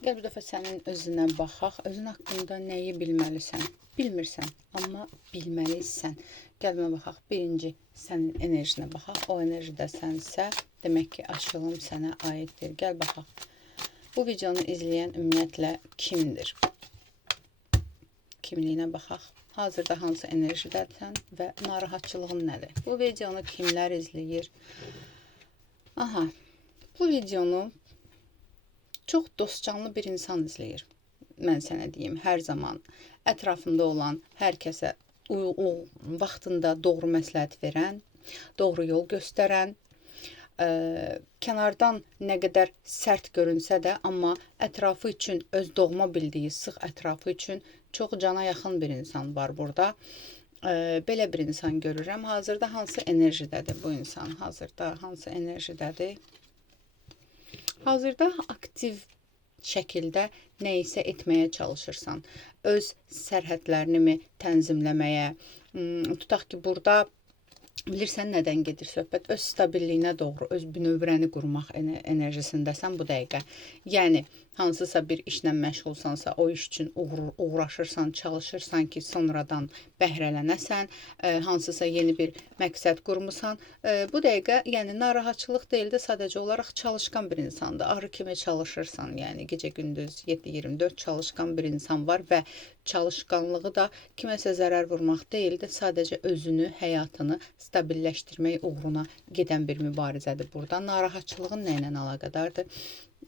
Gəl bu dəfə sənin özünə baxaq. Özün haqqında nəyi bilməlisən? Bilmirsən, amma bilməlisən. Gəl buna baxaq. Birinci sənin enerjinə baxaq. O enerjidə sənsə, demək ki, açılım sənə aiddir. Gəl baxaq. Bu videonu izləyən ümumiyyətlə kimdir? Kimliyinə baxaq. Hazırda hansı enerjidəsən və narahatçılığın nədir? Bu videonu kimlər izləyir? Aha, bu videonu çox dostcanlı bir insan izləyir. Mən sənə deyim, hər zaman ətrafında olan hər kəsə vaxtında doğru məsləhət verən, doğru yol göstərən, kənardan nə qədər sərt görünsə də, amma ətrafı üçün, öz doğma bildiyi sıx ətrafı üçün çox cana yaxın bir insan var burada. Belə bir insan görürəm. Hazırda hansı enerjidədir bu insan? Hazırda hansı enerjidədir? Hazırda aktiv şəkildə nə isə etməyə çalışırsan. Öz sərhədlərini tənzimləməyə, tutaq ki, burada bilirsən nədən gedir söhbət? Öz stabilliyinə doğru, öz bünövrəni qurmaq enerjisindəsən bu dəqiqə. Yəni, hansısa bir işlə məşğulsansa, o iş üçün uğraşırsan, çalışırsan ki, sonradan bəhrələnəsən, hansısa yeni bir məqsəd qurmusan. Bu dəqiqə, yəni, narahatçılıq deyil də, sadəcə olaraq çalışqan bir insandır. Arı kimi çalışırsan, yəni, gecə-gündüz 7-24 çalışqan bir insan var və çalışqanlığı da kiməsə zərər vurmaq deyil də, sadəcə özünü, həyatını stabilləşdirmək uğruna gedən bir mübarizədir burada. Narahatçılığın nə ilə əlaqədardır?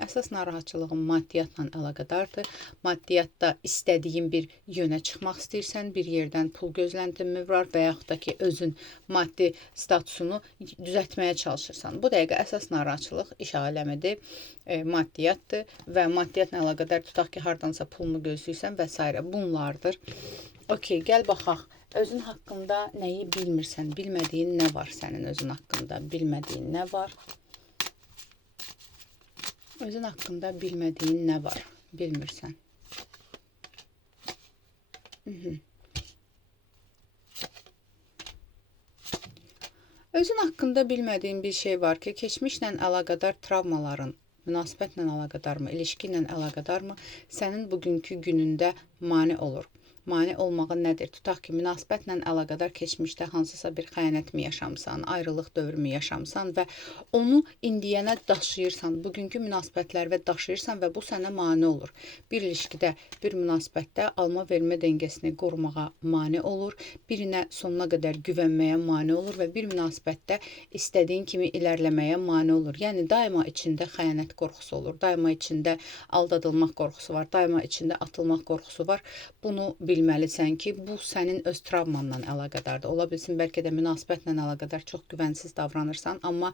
Əsas narahatçılığın maddiyyatla əlaqədardır. Maddiyyatda istədiyin bir yönə çıxmaq istəyirsən, bir yerdən pul gözləntimi var və yaxud da ki, özün maddi statusunu düzəltməyə çalışırsan. Bu dəqiqə əsas narahatçılıq iş aləmidir, maddiyyatdır və maddiyyatla əlaqədar tutaq ki, hardansa pulunu gözləyirsən və s. bunlardır. Okey, gəl baxaq. Özün haqqında nəyi bilmirsən? Bilmədiyin nə var sənin özün haqqında? Bilmədiyin nə var? Özün haqqında bilmədiyin nə var? Bilmirsən. Özün haqqında bilmədiyin bir şey var ki, keçmişlə əlaqədar travmaların, münasibətlə əlaqədarmı, ilişki ilə əlaqədarmı, sənin bugünkü günündə mane olur. Mane olmağı nədir? Tutaq ki, münasibətlə əlaqədar keçmişdə hansısa bir xəyanətmi yaşamısan, ayrılıq dövrümü yaşamısan və onu indiyənə daşıyırsan, bugünkü münasibətlərə daşıyırsan və bu sənə mane olur. Bir ilişkidə, bir münasibətdə alma-vermə dengəsini qorumağa mane olur, birinə sonuna qədər güvənməyə mane olur və bir münasibətdə istədiyin kimi ilərləməyə mane olur. Yəni, daima içində xəyanət qorxusu olur, daima içində aldadılmaq qorxusu var, daima içində atılmaq qorxusu var. Bunu bilməlisən ki, bu sənin öz travmanla əlaqədardır. Ola bilsin, bəlkə də münasibətlə əlaqədar çox güvənsiz davranırsan, amma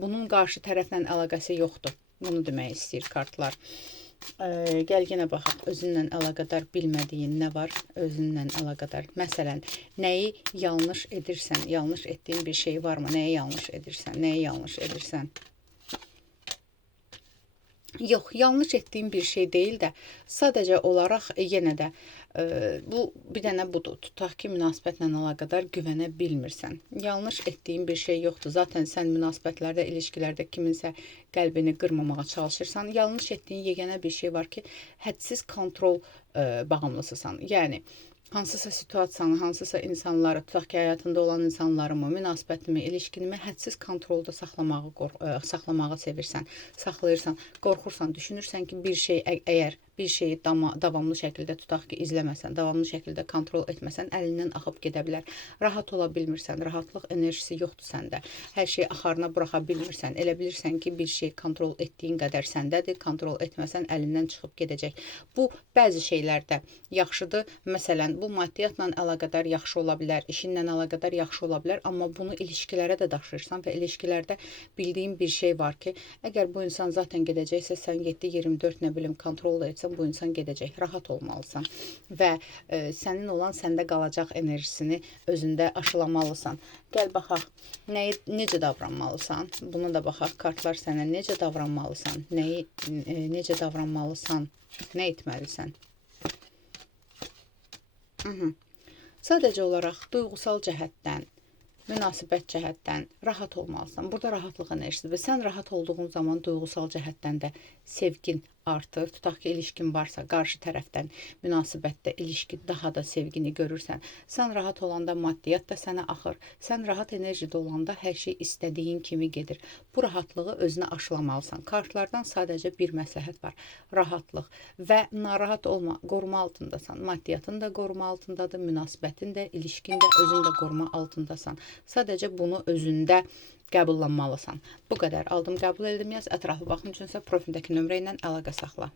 bunun qarşı tərəflə əlaqəsi yoxdur. Bunu demək istəyir kartlar. Gəl yenə baxaq, özünlə əlaqədar bilmədiyin nə var, özünlə əlaqədar. Məsələn, nəyi yanlış edirsən, yanlış etdiyin bir şey varmı, nəyi yanlış edirsən, nəyi yanlış edirsən? Yox, yanlış etdiyim bir şey deyil də, sadəcə olaraq yenə də bu bir dənə budur. Tutaq ki, münasibətlə əlaqədar güvənə bilmirsən. Yanlış etdiyin bir şey yoxdur. Zaten sən münasibətlərdə, ilişkilərdə kiminsə qəlbini qırmamağa çalışırsan. Yanlış etdiyin yeganə bir şey var ki, hədsiz kontrol bağımlısısan. Yəni, hansısa situasiyanı, hansısa insanları, tutaq ki, həyatında olan insanlarımı, münasibətimi, ilişkinimi hədsiz kontrolda saxlamağı sevirsən, saxlayırsan, qorxursan, düşünürsən ki, bir şey əgər bir şeyi davamlı şəkildə tutaq ki, izləməsən, davamlı şəkildə kontrol etməsən, əlindən axıb gedə bilər. Rahat ola bilmirsən, rahatlıq enerjisi yoxdur səndə. Hər şeyi axarına buraxa bilmirsən. Elə bilirsən ki, bir şey kontrol etdiyin qədər səndədir, kontrol etməsən əlindən çıxıb gedəcək. Bu, bəzi şeylərdə yaxşıdır. Məsələn, bu maddiyyatla əlaqədar yaxşı ola bilər, işinlə əlaqədar yaxşı ola bilər, amma bunu ilişkilərə də daşıyırsan və ilişkilərdə bildiyin bir şey var ki, əgər bu insan zaten gedəcəksə, sən 7-24 nə bilim kontrol da etsən, bu insan gedəcək. Rahat olmalısan və sənin olan səndə qalacaq enerjisini özündə aşılamalısan. Gəl baxaq, necə davranmalısan? Buna da baxaq, kartlar sənə necə davranmalısan, necə davranmalısan, nə etməlisən? Sadəcə olaraq duyğusal cəhətdən, münasibət cəhətdən rahat olmalısan. Burada rahatlıq enerjisidir və sən rahat olduğun zaman duyğusal cəhətdən də sevgin artır. Tutaq ki, ilişkin varsa, qarşı tərəfdən münasibətdə ilişki daha da sevgini görürsən. Sən rahat olanda maddiyyat da sənə axır. Sən rahat enerjide olanda hər şey istədiyin kimi gedir. Bu rahatlığı özünə aşılamalısan. Kartlardan sadəcə bir məsləhət var. Rahatlıq və narahat olma, qoruma altındasan. Maddiyyatın da qoruma altındadır, münasibətin də, ilişkin də, özün də qoruma altındasan. Sadəcə bunu özündə qəbullanmalısan. Bu qədər aldım, qəbul edildim. Yaz ətraflı baxım üçünsə profildəki nömrə ilə əlaqə saxla.